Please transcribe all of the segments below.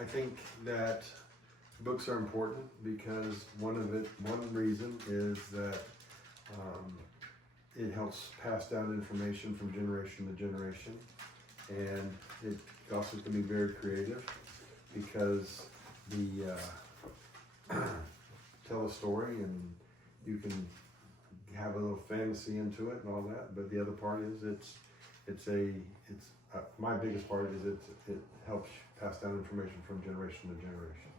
I think that books are important because one reason is that it helps pass down information from generation to generation, and it also can be very creative because the tell a story and you can have a little fantasy into it and all that. But the other part is my biggest part is it helps pass down information from generation to generation.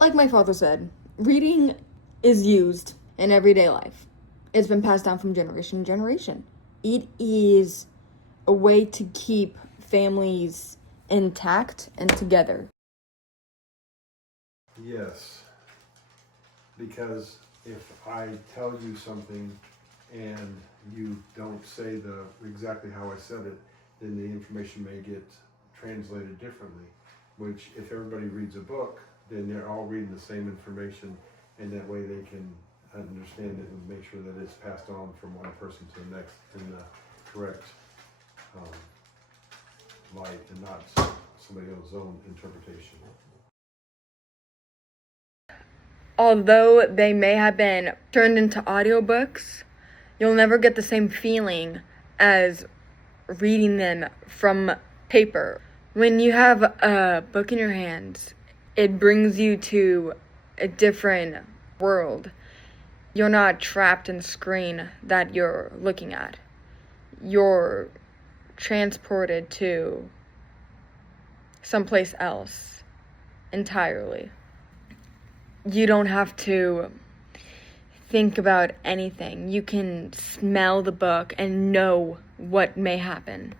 Like my father said, reading is used in everyday life. It's been passed down from generation to generation. It is a way to keep families intact and together. Yes, because if I tell you something and you don't say exactly how I said it, then the information may get translated differently, which if everybody reads a book, then they're all reading the same information, and that way they can understand it and make sure that it's passed on from one person to the next in the correct light and not somebody else's own interpretation. Although they may have been turned into audiobooks, you'll never get the same feeling as reading them from paper. When you have a book in your hands, it brings you to a different world. You're not trapped in the screen that you're looking at. You're transported to someplace else entirely. You don't have to think about anything. You can smell the book and know what may happen.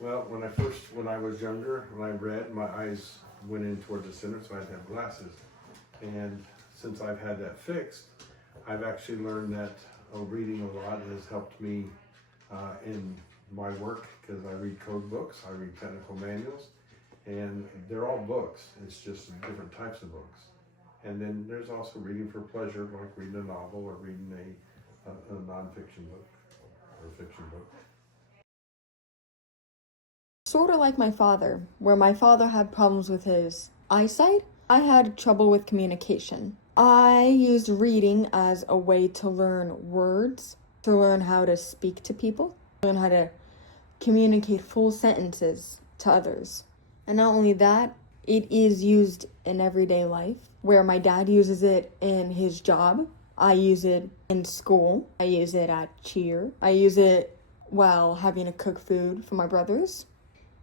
Well, when I was younger, when I read, my eyes went in towards the center, so I had to have glasses. And since I've had that fixed, I've actually learned that reading a lot has helped me in my work, because I read code books, I read technical manuals, and they're all books. It's just different types of books. And then there's also reading for pleasure, like reading a novel or reading a nonfiction book or a fiction book. Sort of like my father, where my father had problems with his eyesight, I had trouble with communication. I used reading as a way to learn words, to learn how to speak to people, learn how to communicate full sentences to others. And not only that, it is used in everyday life, where my dad uses it in his job. I use it in school. I use it at cheer. I use it while having to cook food for my brothers.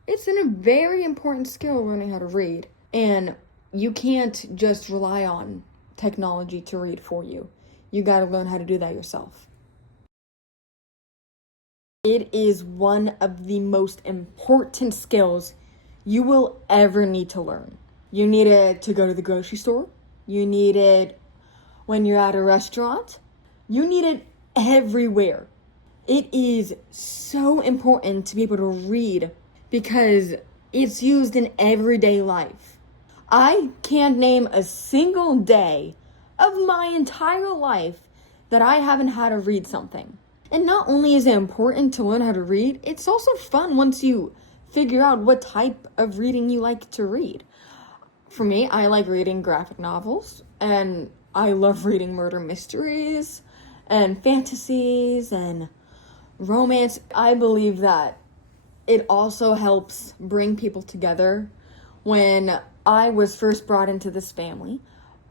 It's a very important skill, learning how to read. And you can't just rely on technology to read for you. You got to learn how to do that yourself. It is one of the most important skills you will ever need to learn. You need it to go to the grocery store. You need it when you're at a restaurant. You need it everywhere. It is so important to be able to read because it's used in everyday life. I can't name a single day of my entire life that I haven't had to read something. And not only is it important to learn how to read, it's also fun once you figure out what type of reading you like to read. For me, I like reading graphic novels, and I love reading murder mysteries and fantasies and romance. I believe that it also helps bring people together. When I was first brought into this family,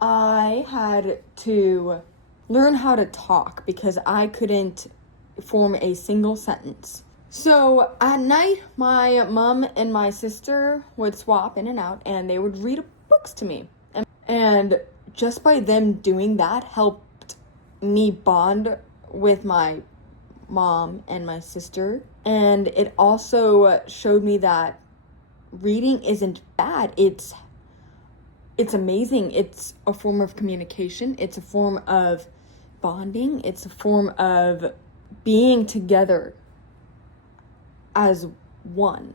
I had to learn how to talk because I couldn't form a single sentence. So at night, my mom and my sister would swap in and out, and they would read books to me. And just by them doing that helped me bond with my mom and my sister. And it also showed me that reading isn't bad. It's amazing. It's a form of communication. It's a form of bonding. It's a form of being together as one.